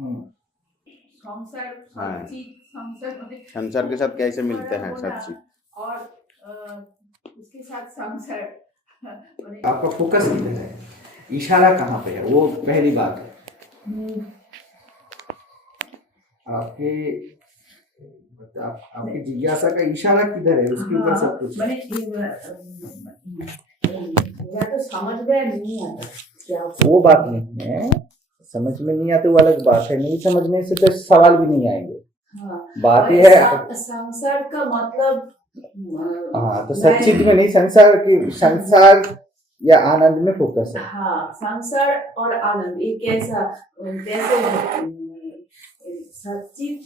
संसार हाँ। संसार के साथ कैसे मिलते हैं सच्ची, और उसके साथ संसार। आपका फोकस किधर है, इशारा कहाँ पे है, वो पहली बात है। आपकी जिज्ञासा का इशारा किधर है, उसके ऊपर सब कुछ। तो समझ में नहीं आता क्या, वो बात नहीं है, समझ में नहीं आते वो अलग बात है, नहीं समझने से तो सवाल भी नहीं आएंगे। हाँ, बात यह है संसार का मतलब, हाँ, तो सच्चित में नहीं, संसार या आनंद में फोकस है। हाँ, संसार और आनंद एक कैसे सच्चित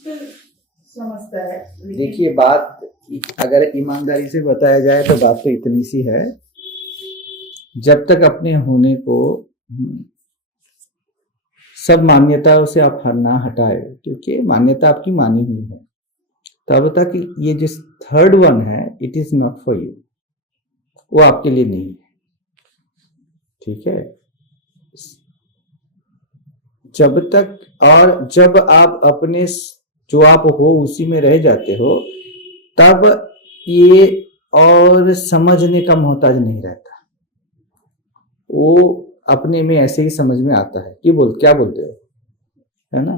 समझता है। देखिए, बात अगर ईमानदारी से बताया जाए तो बात तो इतनी सी है, जब तक अपने होने को सब मान्यताओं से आप ना हटाए, क्योंकि मान्यता आपकी मानी हुई है, तब तक ये जिस थर्ड वन है, it is not for you, वो आपके लिए नहीं है। ठीक है, जब तक, और जब आप अपने जो आप हो उसी में रह जाते हो, तब ये और समझने का मोहताज नहीं रहता, वो अपने में ऐसे ही समझ में आता है कि क्या बोलते हो, है ना।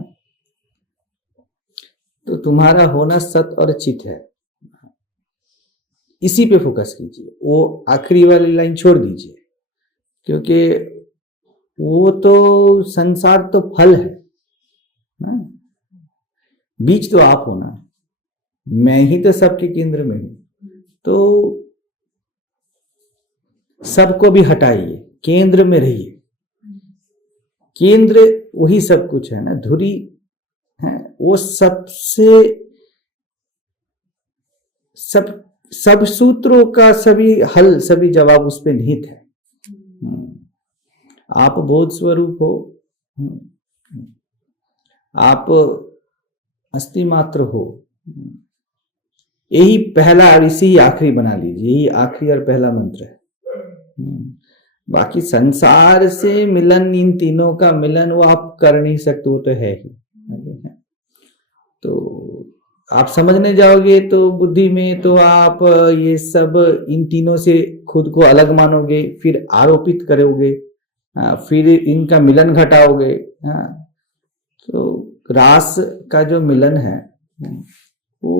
तो तुम्हारा होना सत और चित है, इसी पे फोकस कीजिए, वो आखिरी वाली लाइन छोड़ दीजिए, क्योंकि वो तो संसार तो फल है ना, बीज तो आप होना, मैं ही तो सबके केंद्र में हूं, तो सबको भी हटाइए, केंद्र में रहिए। केंद्र वही सब कुछ है ना, धुरी है वो, सबसे सब सूत्रों का सभी हल, सभी जवाब उस पे निहित है। आप बोध स्वरूप हो, आप अस्थि मात्र हो, यही पहला और इसी आखिरी बना लीजिए, यही आखिरी और पहला मंत्र है। बाकी संसार से मिलन, इन तीनों का मिलन वो आप कर नहीं सकते, वो तो है ही। तो आप समझने जाओगे तो बुद्धि में तो आप ये सब इन तीनों से खुद को अलग मानोगे, फिर आरोपित करोगे, फिर इनका मिलन घटाओगे। तो रास का जो मिलन है वो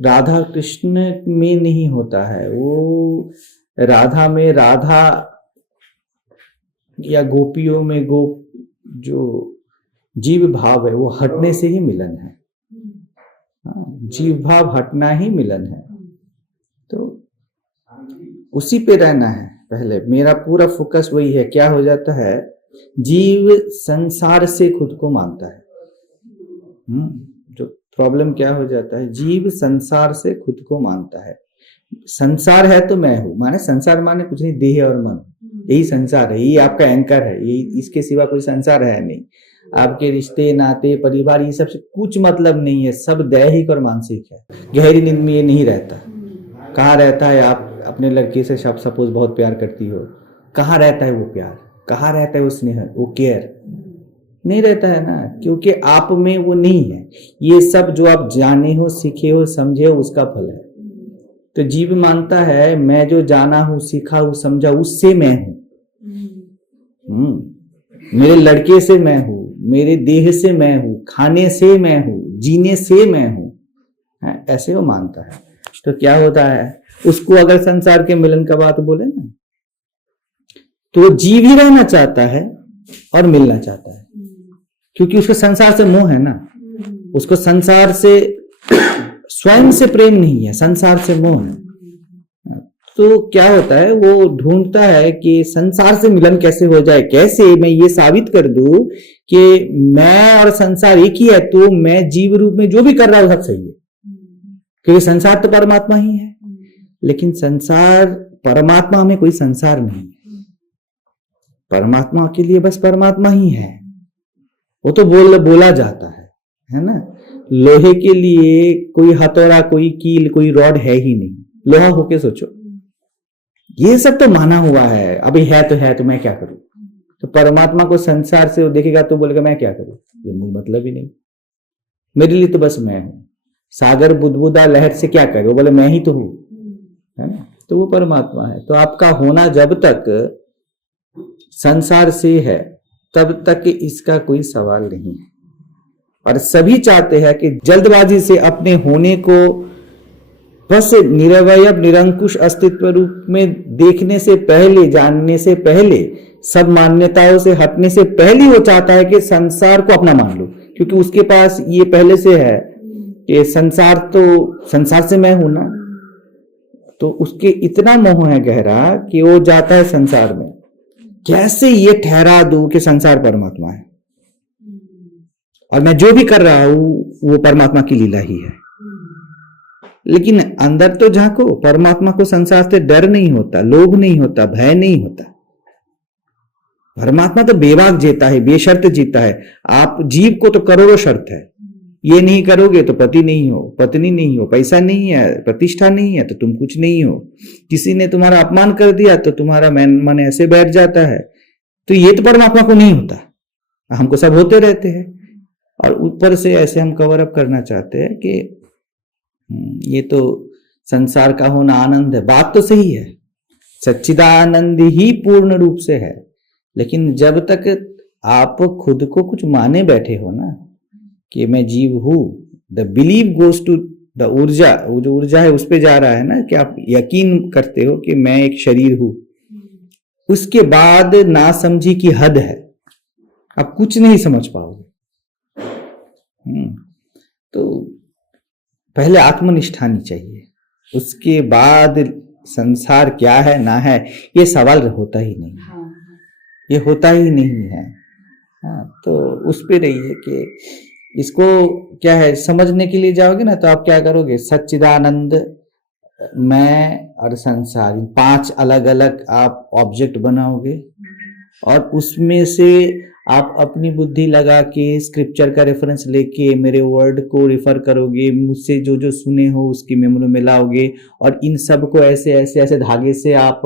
राधा कृष्ण में नहीं होता है, वो राधा में राधा या गोपियों में जो जीव भाव है वो हटने से ही मिलन है। जीव भाव हटना ही मिलन है, तो उसी पे रहना है। पहले मेरा पूरा फोकस वही है। क्या हो जाता है, जीव संसार से खुद को मानता है। जो प्रॉब्लम क्या हो जाता है, जीव संसार से खुद को मानता है। संसार है तो मैं हूं, माने संसार माने कुछ नहीं, देह और मन, यही संसार है, यही आपका एंकर है, यही, इसके सिवा कोई संसार है नहीं। आपके रिश्ते नाते परिवार ये सब से कुछ मतलब नहीं है, सब दैहिक और मानसिक है। गहरी नींद में ये नहीं रहता। कहाँ रहता है, आप अपने लड़के से सपोज बहुत प्यार करती हो, कहाँ रहता है वो प्यार, कहाँ रहता है वो स्नेह, वो केयर, नहीं रहता है ना, क्योंकि आप में वो नहीं है। ये सब जो आप जाने हो, सीखे हो, समझे हो, उसका फल है। तो जीव मानता है मैं जो जाना हूं, सीखा हूं, समझा, उससे मैं हूं। मेरे लड़के से मैं हूं, मेरे देह से मैं हूं, खाने से मैं हूं, जीने से मैं हूं, ऐसे वो मानता है। तो क्या होता है, उसको अगर संसार के मिलन का बात बोले ना, तो वो जीव ही रहना चाहता है और मिलना चाहता है, क्योंकि उसको संसार से मोह है ना, उसको संसार से, स्वयं से प्रेम नहीं है, संसार से मोह है। तो क्या होता है, वो ढूंढता है कि संसार से मिलन कैसे हो जाए, कैसे मैं ये साबित कर दूं कि मैं और संसार एक ही है, तो मैं जीव रूप में जो भी कर रहा हूं सब सही है, क्योंकि संसार तो परमात्मा ही है। लेकिन संसार, परमात्मा में कोई संसार नहीं है, परमात्मा के लिए बस परमात्मा ही है। वो तो बोला जाता है ना। लोहे के लिए कोई हथौड़ा, कोई कील, कोई रॉड है ही नहीं, लोहा होके सोचो। ये सब तो माना हुआ है, अभी है तो मैं क्या करूं, तो परमात्मा को संसार से वो देखेगा तो बोलेगा मैं क्या करूं, ये मतलब ही नहीं, मेरे लिए तो बस मैं हूं। सागर बुदबुदा लहर से क्या करे, वो बोले मैं ही तो हूं, है ना। तो वो परमात्मा है। तो आपका होना जब तक संसार से है तब तक इसका कोई सवाल नहीं है। और सभी चाहते हैं कि जल्दबाजी से अपने होने को बस निरवयव निरंकुश अस्तित्व रूप में देखने से पहले, जानने से पहले, सब मान्यताओं से हटने से पहले वो चाहता है कि संसार को अपना मान लो, क्योंकि उसके पास ये पहले से है कि संसार से मैं हूं ना। तो उसके इतना मोह है गहरा कि वो जाता है संसार में। कैसे ये ठहरा दूं कि संसार परमात्मा है और मैं जो भी कर रहा हूं वो परमात्मा की लीला ही है। लेकिन अंदर तो झांको, परमात्मा को संसार से डर नहीं होता, लोभ नहीं होता, भय नहीं होता। परमात्मा तो बेबाक जीता है, बेशर्त जीता है। आप जीव को तो करोड़ों शर्त है, ये नहीं करोगे तो पति नहीं हो, पत्नी नहीं हो, पैसा नहीं है, प्रतिष्ठा नहीं है तो तुम कुछ नहीं हो, किसी ने तुम्हारा अपमान कर दिया तो तुम्हारा मन ऐसे बैठ जाता है। तो ये तो परमात्मा को नहीं होता, हमको सब होते रहते हैं। और ऊपर से ऐसे हम कवर अप करना चाहते हैं कि ये तो संसार का होना आनंद है। बात तो सही है, सच्चिदानंद ही पूर्ण रूप से है। लेकिन जब तक आप खुद को कुछ माने बैठे हो ना कि मैं जीव हूं, the believe goes to the ऊर्जा, वो जो ऊर्जा है उस पे जा रहा है ना, कि आप यकीन करते हो कि मैं एक शरीर हूं, उसके बाद ना समझी की हद है, आप कुछ नहीं समझ पाओगे। तो पहले आत्मनिष्ठा नहीं चाहिए, उसके बाद संसार क्या है ना है ये सवाल होता ही नहीं, ये होता ही नहीं है। हाँ, तो उस पे रहिए कि इसको क्या है समझने के लिए जाओगे ना तो आप क्या करोगे, सच्चिदानंद, मैं और संसार, 5 अलग अलग आप ऑब्जेक्ट बनाओगे और उसमें से आप अपनी बुद्धि लगा के स्क्रिप्चर का रेफरेंस लेके मेरे वर्ड को रिफर करोगे, मुझसे जो जो सुने हो उसकी मेमोरी में लाओगे और इन सब को ऐसे ऐसे ऐसे धागे से आप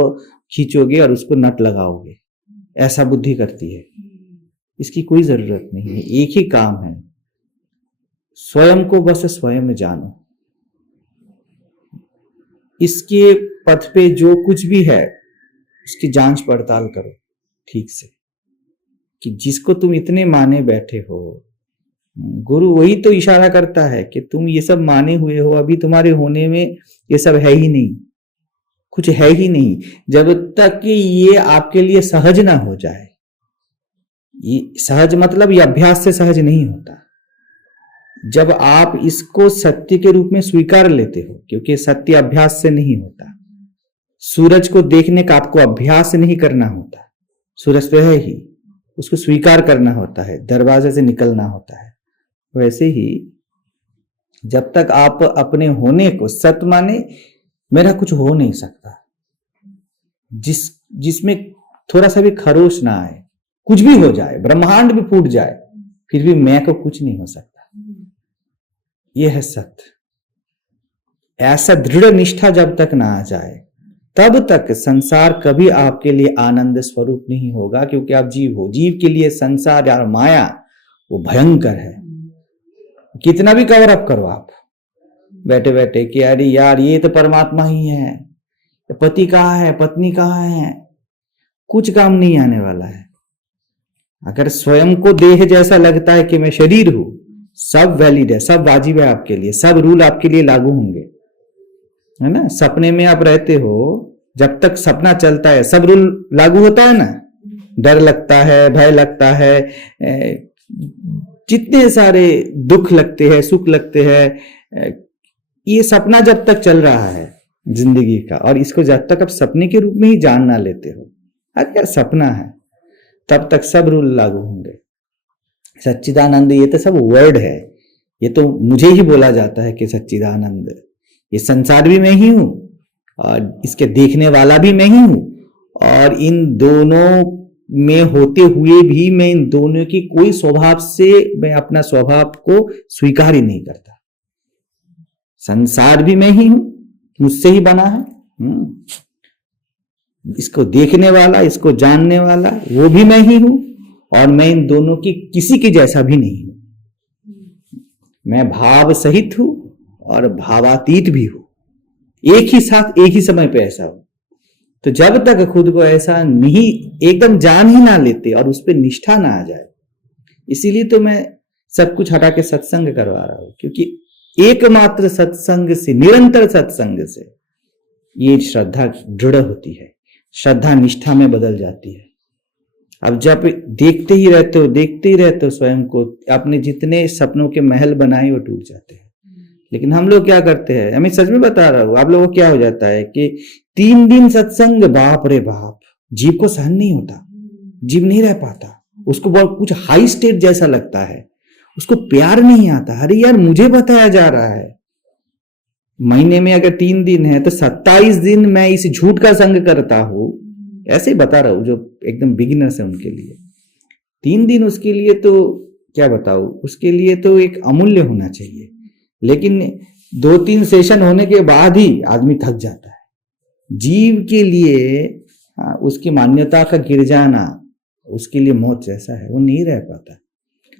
खींचोगे और उसको नट लगाओगे। ऐसा बुद्धि करती है, इसकी कोई जरूरत नहीं है। एक ही काम है, स्वयं को बस स्वयं जानो। इसके पथ पे जो कुछ भी है उसकी जांच पड़ताल करो ठीक से, कि जिसको तुम इतने माने बैठे हो, गुरु वही तो इशारा करता है कि तुम ये सब माने हुए हो, अभी तुम्हारे होने में ये सब है ही नहीं, कुछ है ही नहीं। जब तक कि ये आपके लिए सहज ना हो जाए, ये सहज मतलब ये अभ्यास से सहज नहीं होता। जब आप इसको सत्य के रूप में स्वीकार लेते हो, क्योंकि सत्य अभ्यास से नहीं होता। सूरज को देखने का आपको अभ्यास नहीं करना होता, सूरज तो है ही, उसको स्वीकार करना होता है, दरवाजे से निकलना होता है। वैसे ही जब तक आप अपने होने को सत्य माने, मेरा कुछ हो नहीं सकता, जिसमें थोड़ा सा भी खरोच ना आए, कुछ भी हो जाए, ब्रह्मांड भी फूट जाए, फिर भी मैं को कुछ नहीं हो सकता, यह है सत्य। ऐसा दृढ़ निष्ठा जब तक ना आ जाए तब तक संसार कभी आपके लिए आनंद स्वरूप नहीं होगा, क्योंकि आप जीव हो। जीव के लिए संसार या माया वो भयंकर है। कितना भी कवर अप करो आप बैठे बैठे कि अरे यार ये तो परमात्मा ही है, पति कहाँ है, पत्नी कहाँ है, कुछ काम नहीं आने वाला है। अगर स्वयं को देह जैसा लगता है कि मैं शरीर हूं, सब वैलिड है, सब वाजिब है आपके लिए, सब रूल आपके लिए लागू होंगे, है ना। सपने में आप रहते हो, जब तक सपना चलता है सब रूल लागू होता है ना। डर लगता है, भय लगता है, जितने सारे दुख लगते हैं, सुख लगते हैं, ये सपना जब तक चल रहा है जिंदगी का, और इसको जब तक आप सपने के रूप में ही जान ना लेते हो, अरे यार सपना है, तब तक सब रूल लागू होंगे। सच्चिदानंद ये तो सब वर्ड है, ये तो मुझे ही बोला जाता है कि सच्चिदानंद, ये संसार भी मैं ही हूं और इसके देखने वाला भी मैं ही हूं, और इन दोनों में होते हुए भी मैं इन दोनों की कोई स्वभाव से मैं अपना स्वभाव को स्वीकार ही नहीं करता। संसार भी मैं ही हूं, मुझसे ही बना है, इसको देखने वाला, इसको जानने वाला वो भी मैं ही हूं, और मैं इन दोनों की किसी के जैसा भी नहीं हूं। मैं भाव सहित हूं और भावातीत भी हूं, एक ही साथ एक ही समय पे ऐसा हो। तो जब तक खुद को ऐसा नहीं एकदम जान ही ना लेते और उस पर निष्ठा ना आ जाए, इसीलिए तो मैं सब कुछ हटा के सत्संग करवा रहा हूं, क्योंकि एकमात्र सत्संग से, निरंतर सत्संग से ये श्रद्धा दृढ़ होती है, श्रद्धा निष्ठा में बदल जाती है। अब जब देखते ही रहते हो स्वयं को, अपने जितने सपनों के महल बनाए वो टूट जाते हैं। लेकिन हम लोग क्या करते हैं, मैं सच में बता रहा हूं, आप लोगों को क्या हो जाता है कि 3 दिन सत्संग, बाप रे बाप, जीव को सहन नहीं होता, जीव नहीं रह पाता, उसको बहुत कुछ हाई स्टेट जैसा लगता है, उसको प्यार नहीं आता। अरे यार, मुझे बताया जा रहा है महीने में अगर 3 दिन है तो 27 दिन मैं इस झूठ का संग करता हूं। ऐसे ही बता रहा हूं, जो एकदम बिगिनर्स है उनके लिए 3 दिन, उसके लिए तो क्या बताऊं, उसके लिए तो एक अमूल्य होना चाहिए। लेकिन 2-3 सेशन होने के बाद ही आदमी थक जाता है। जीव के लिए उसकी मान्यता का गिर जाना उसके लिए मौत जैसा है, वो नहीं रह पाता।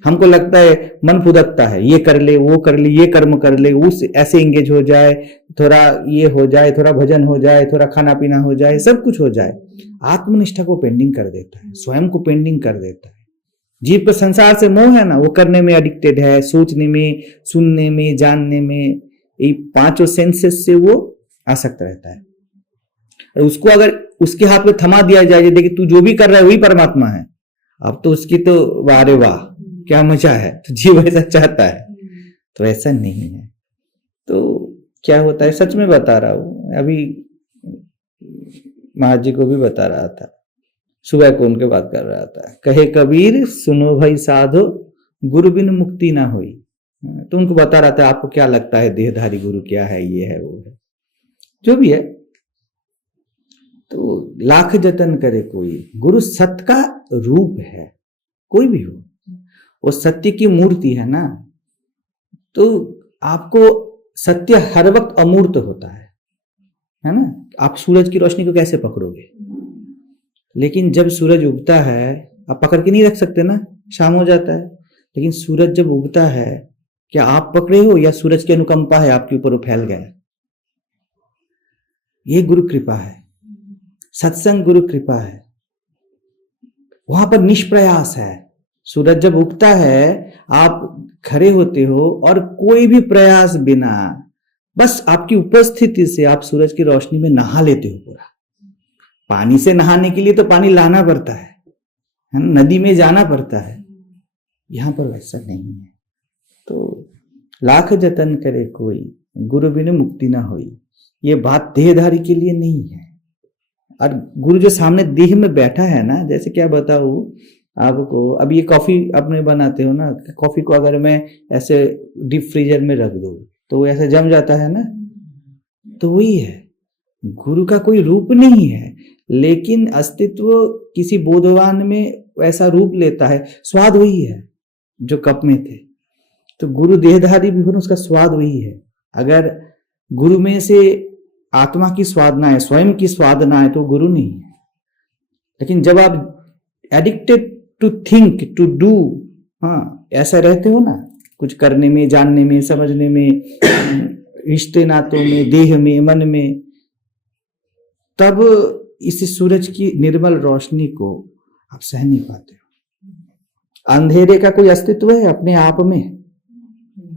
हमको लगता है मन फुदकता है, ये कर ले, वो कर ले, ये कर्म कर ले, उस ऐसे एंगेज हो जाए, थोड़ा ये हो जाए, थोड़ा भजन हो जाए, थोड़ा खाना पीना हो जाए, सब कुछ हो जाए। आत्मनिष्ठा को पेंडिंग कर देता है, स्वयं को पेंडिंग कर देता है। जीव पर संसार से मोह है ना, वो करने में एडिक्टेड है, सोचने में, सुनने में, जानने में, ये 5 सेंसेस से वो आसक्त रहता है। और उसको अगर उसके हाथ में थमा दिया जाए, देखिए तू जो भी कर रहा है वही परमात्मा है, अब तो उसकी तो वाह रे वाह क्या मजा है, तो जीव ऐसा चाहता है। तो ऐसा नहीं है। तो क्या होता है, सच में बता रहा हूं, अभी महाराज जी को भी बता रहा था, सुबह को उनके बात कर रहा था, कहे कबीर सुनो भाई साधो, गुरु बिन मुक्ति ना हुई। तो उनको बता रहा था, आपको क्या लगता है देहधारी गुरु क्या है, ये है वो है, जो भी है। तो लाख जतन करे कोई, गुरु सत्य का रूप है, कोई भी हो, वो सत्य की मूर्ति है ना। तो आपको सत्य हर वक्त अमूर्त होता है ना। आप सूरज की रोशनी को कैसे पकड़ोगे, लेकिन जब सूरज उगता है आप पकड़ के नहीं रख सकते ना, शाम हो जाता है। लेकिन सूरज जब उगता है, क्या आप पकड़े हो या सूरज की अनुकंपा है आपके ऊपर, वो फैल गया। ये गुरु कृपा है, सत्संग गुरु कृपा है। वहां पर निष्प्रयास है। सूरज जब उगता है आप खड़े होते हो और कोई भी प्रयास बिना, बस आपकी उपस्थिति से आप सूरज की रोशनी में नहा लेते हो पूरा। पानी से नहाने के लिए तो पानी लाना पड़ता है ना, नदी में जाना पड़ता है। यहां पर वैसा नहीं है। तो लाख जतन करे कोई, गुरु बिन मुक्ति ना होई, ये बात देहधारी के लिए नहीं है। और गुरु जो सामने देह में बैठा है ना, जैसे क्या बताऊं आपको, अब ये कॉफी अपने बनाते हो ना, कॉफी को अगर मैं ऐसे डीप फ्रीजर में रख दूं तो वो ऐसे जम जाता है ना, तो वही है। गुरु का कोई रूप नहीं है, लेकिन अस्तित्व किसी बोधवान में ऐसा रूप लेता है। स्वाद वही है जो कप में थे। तो गुरु देहधारी भी हो, उसका स्वाद वही है। अगर गुरु में से आत्मा की स्वाद ना है, स्वयं की स्वाद ना है, तो गुरु नहीं है। लेकिन जब आप addicted to think, to do, हाँ ऐसा रहते हो ना, कुछ करने में, जानने में, समझने में, रिश्ते नातों में, देह में, मन में, तब इस सूरज की निर्मल रोशनी को आप सह नहीं पाते हो। अंधेरे का कोई अस्तित्व है अपने आप में?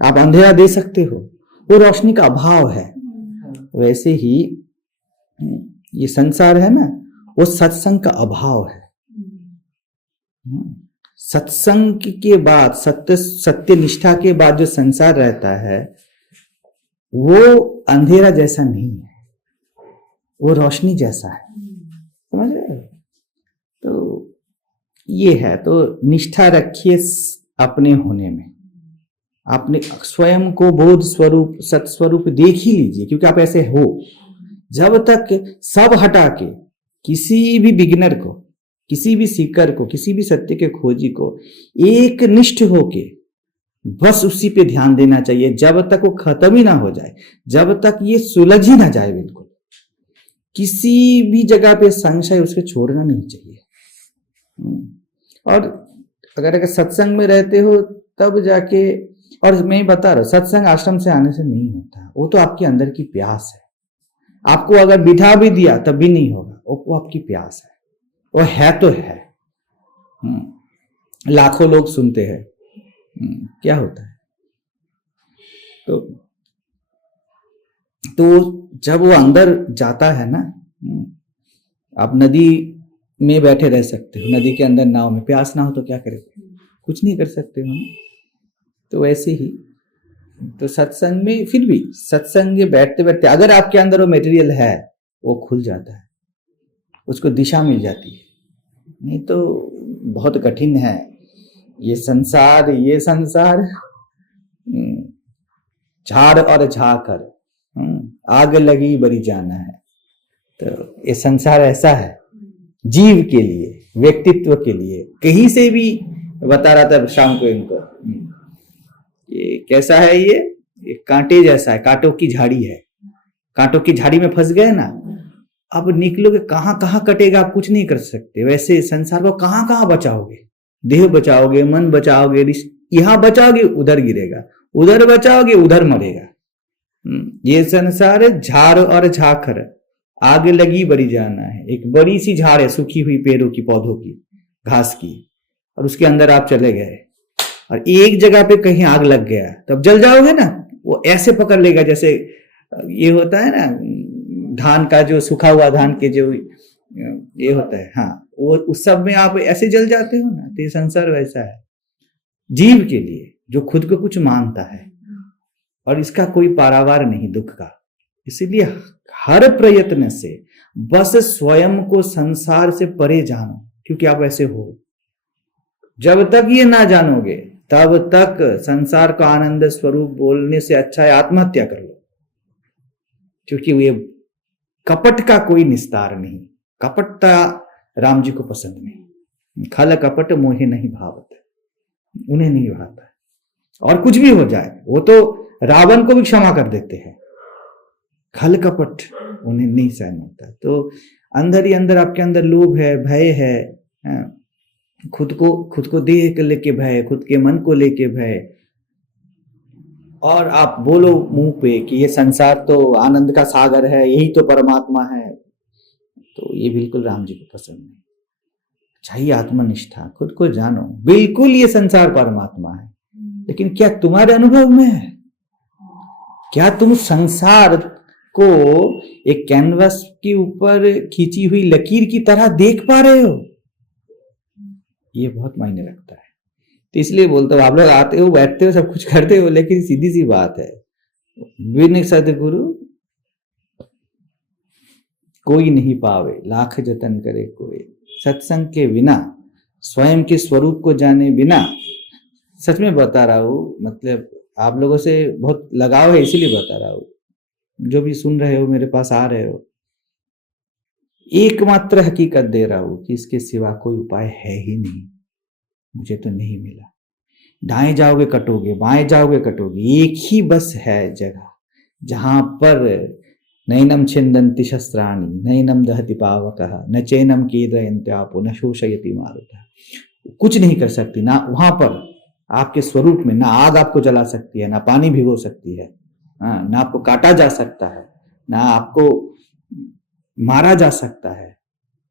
आप अंधेरा दे सकते हो, वो रोशनी का अभाव है। वैसे ही ये संसार है ना, वो सत्संग का अभाव है। सत्संग के बाद, सत्य निष्ठा के बाद जो संसार रहता है वो अंधेरा जैसा नहीं है, वो रोशनी जैसा है। समझ रहे हो? तो ये है। तो निष्ठा रखिए अपने होने में, अपने स्वयं को बोध स्वरूप, सत्स्वरूप देख ही लीजिए, क्योंकि आप ऐसे हो। जब तक सब हटा के किसी भी बिगिनर को, किसी भी सीकर को, किसी भी सत्य के खोजी को एक निष्ठ होके बस उसी पे ध्यान देना चाहिए, जब तक वो खत्म ही ना हो जाए, जब तक ये सुलझ ही ना जाए बिल्कुल, किसी भी जगह पे संशय उसके छोड़ना नहीं चाहिए। और अगर सत्संग में रहते हो तब जाके, और मैं बता रहा हूं सत्संग आश्रम से आने से नहीं होता, वो तो आपके अंदर की प्यास है। आपको अगर बिठा भी दिया तब भी नहीं होगा, वो आपकी प्यास है, वो है तो है। लाखों लोग सुनते हैं, क्या होता है? तो जब वो अंदर जाता है ना, आप नदी में बैठे रह सकते हो, नदी के अंदर नाव में, प्यास ना हो तो क्या करें? कुछ नहीं कर सकते हो ना। तो वैसे ही तो सत्संग में, फिर भी सत्संग में बैठते बैठते अगर आपके अंदर वो मटेरियल है, वो खुल जाता है, उसको दिशा मिल जाती है। नहीं तो बहुत कठिन है ये संसार। झाड़ और झाकर आग लगी बरी जाना है। तो ये संसार ऐसा है जीव के लिए, व्यक्तित्व के लिए। कहीं से भी बता रहा था शाम को इनको, ये कैसा है, ये कांटे जैसा है, कांटों की झाड़ी है। कांटों की झाड़ी में फंस गए ना, अब निकलोगे कहां कहां कटेगा, आप कुछ नहीं कर सकते। वैसे संसार को कहां कहां बचाओगे? देह बचाओगे, मन बचाओगे, यहां बचाओगे उधर गिरेगा, उधर बचाओगे उधर मरेगा। ये संसार झाड़ और झाखर, आग लगी बरी जाना है। एक बड़ी सी झाड़ है, सूखी हुई पेड़ों की, पौधों की, घास की, और उसके अंदर आप चले गए और एक जगह पे कहीं आग लग गया, तब जल जाओगे ना। वो ऐसे पकड़ लेगा जैसे ये होता है ना, धान का जो सूखा हुआ धान के जो ये होता है, हाँ, वो उस सब में आप ऐसे जल जाते हो ना। तो ये संसार वैसा है जीव के लिए, जो खुद को कुछ मानता है और इसका कोई पारावार नहीं दुख का। इसीलिए हर प्रयत्न से बस स्वयं को संसार से परे जानो, क्योंकि आप ऐसे हो। जब तक ये ना जानोगे तब तक संसार का आनंद स्वरूप बोलने से अच्छा है आत्महत्या कर लो, क्योंकि ये कपट का कोई निस्तार नहीं। कपटता राम जी को पसंद नहीं। खल कपट मोहे नहीं भावत, उन्हें नहीं भाता। और कुछ भी हो जाए, वो तो रावण को भी क्षमा कर देते हैं। खल कपट उन्हें नहीं सहन होता। तो अंदर ही अंदर आपके अंदर लोभ है, भय है, खुद को देह को लेके भय, खुद के मन को लेके भय। और आप बोलो मुंह पे कि ये संसार तो आनंद का सागर है, यही तो परमात्मा है, तो ये बिल्कुल राम जी को पसंद नहीं। चाहिए आत्मनिष्ठा, खुद को जानो, बिल्कुल ये संसार परमात्मा है। लेकिन क्या तुम्हारे अनुभव में है? क्या तुम संसार को एक कैनवस के ऊपर खींची हुई लकीर की तरह देख पा रहे हो? ये बहुत मायने रखता है। तो इसलिए बोलता हूं, आप लोग आते हो, बैठते हो, सब कुछ करते हो, लेकिन सीधी सी बात है, बिन सद्गुरु कोई नहीं पावे, लाख जतन करे कोई। सत्संग के बिना, स्वयं के स्वरूप को जाने बिना, सच में बता रहा हूं, मतलब आप लोगों से बहुत लगाव है इसीलिए बता रहा हूं। जो भी सुन रहे हो, मेरे पास आ रहे हो, एकमात्र हकीकत दे रहा हूं कि इसके सिवा कोई उपाय है ही नहीं। मुझे तो नहीं मिला। दाएं जाओगे कटोगे, बाएं जाओगे कटोगे, एक ही बस है जगह जहां पर नैनम छिंदन्ति शस्त्राणि, नैनम दहति पावकः, न चैनम कीदयन्त्यापो, न शोषयति मारुतः। कुछ नहीं कर सकती ना वहां पर, आपके स्वरूप में ना आग आपको जला सकती है, ना पानी भिगो सकती है, ना आपको काटा जा सकता है, ना आपको मारा जा सकता है।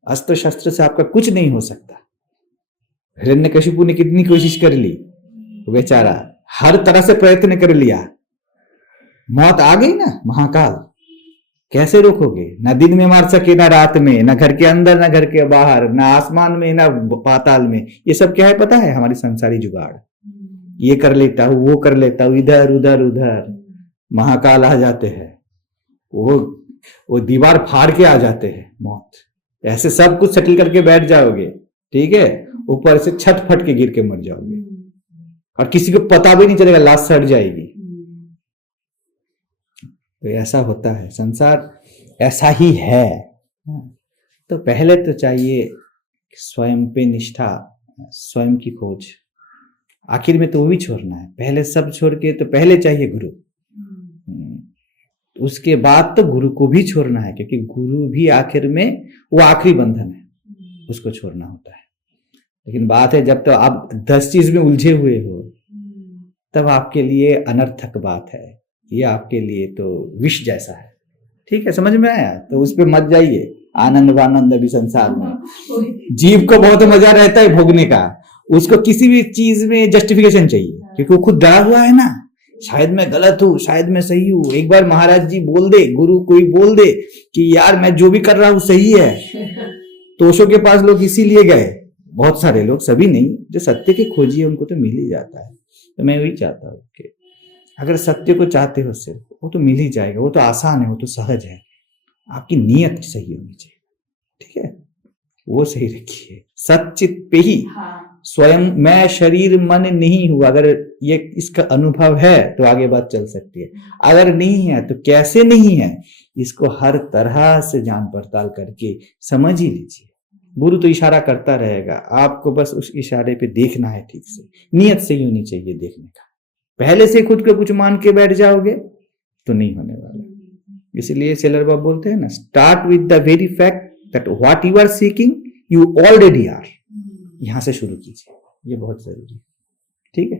अस्त्र शस्त्र से आपका कुछ नहीं हो सकता। हिरण्यकशिपु ने कितनी कोशिश कर ली, बेचारा हर तरह से प्रयत्न कर लिया, मौत आ गई ना, महाकाल। कैसे रोकोगे? ना दिन में मार सके, ना रात में, ना घर के अंदर, ना घर के बाहर, ना आसमान में, ना पाताल में। ये सब क्या है पता है? हमारी संसारी जुगाड़। ये कर लेता हूं, वो कर लेता हूं, इधर उधर उधर। महाकाल आ जाते हैं, वो दीवार फाड़ के आ जाते हैं, मौत। ऐसे सब कुछ सेटल करके बैठ जाओगे, ठीक है, ऊपर से छत फट के गिर के मर जाओगे और किसी को पता भी नहीं चलेगा, लाश सड़ जाएगी। तो ऐसा होता है, संसार ऐसा ही है। तो पहले तो चाहिए स्वयं पे निष्ठा, स्वयं की खोज। आखिर में तो वो भी छोड़ना है, पहले सब छोड़ के तो पहले चाहिए गुरु। उसके बाद तो गुरु को भी छोड़ना है, क्योंकि गुरु भी आखिर में वो आखिरी बंधन है, उसको छोड़ना होता है। लेकिन बात है जब तो आप 10 चीज में उलझे हुए हो तब आपके लिए अनर्थक बात है, ये आपके लिए तो विष जैसा है। ठीक है, समझ में आया? तो उस पर मत जाइए। आनंद वानंद अभी संसार में जीव को बहुत मजा रहता है भोगने का, उसको किसी भी चीज में जस्टिफिकेशन चाहिए, क्योंकि वो खुद डरा हुआ है ना, शायद मैं गलत हूँ, शायद मैं सही हूँ। एक बार महाराज जी बोल दे, गुरु कोई बोल दे कि यार मैं जो भी कर रहा हूँ सही है, तो ओशो के पास लोग इसीलिए गए, बहुत सारे लोग, सभी नहीं, जो सत्य के खोजी है उनको तो मिल ही जाता है। तो मैं वही चाहता हूँ कि अगर सत्य को चाहते हो सिर्फ, वो तो मिल ही जाएगा, वो तो आसान है, वो तो सहज है। आपकी नीयत सही होनी चाहिए, ठीक है, वो सही रखिए। सच्चित पे ही स्वयं मैं शरीर मन नहीं हूं, अगर ये इसका अनुभव है तो आगे बात चल सकती है। अगर नहीं है तो कैसे नहीं है, इसको हर तरह से जान पड़ताल करके समझ ही लीजिए। गुरु तो इशारा करता रहेगा, आपको बस उस इशारे पे देखना है, ठीक से नियत सही होनी चाहिए देखने का। पहले से खुद को कुछ मान के बैठ जाओगे तो नहीं होने वाला। इसलिए सेलर बाबा बोलते हैं ना, start with the very fact that what you are seeking you already are. यहां से शुरू कीजिए, ये बहुत जरूरी है। ठीक है।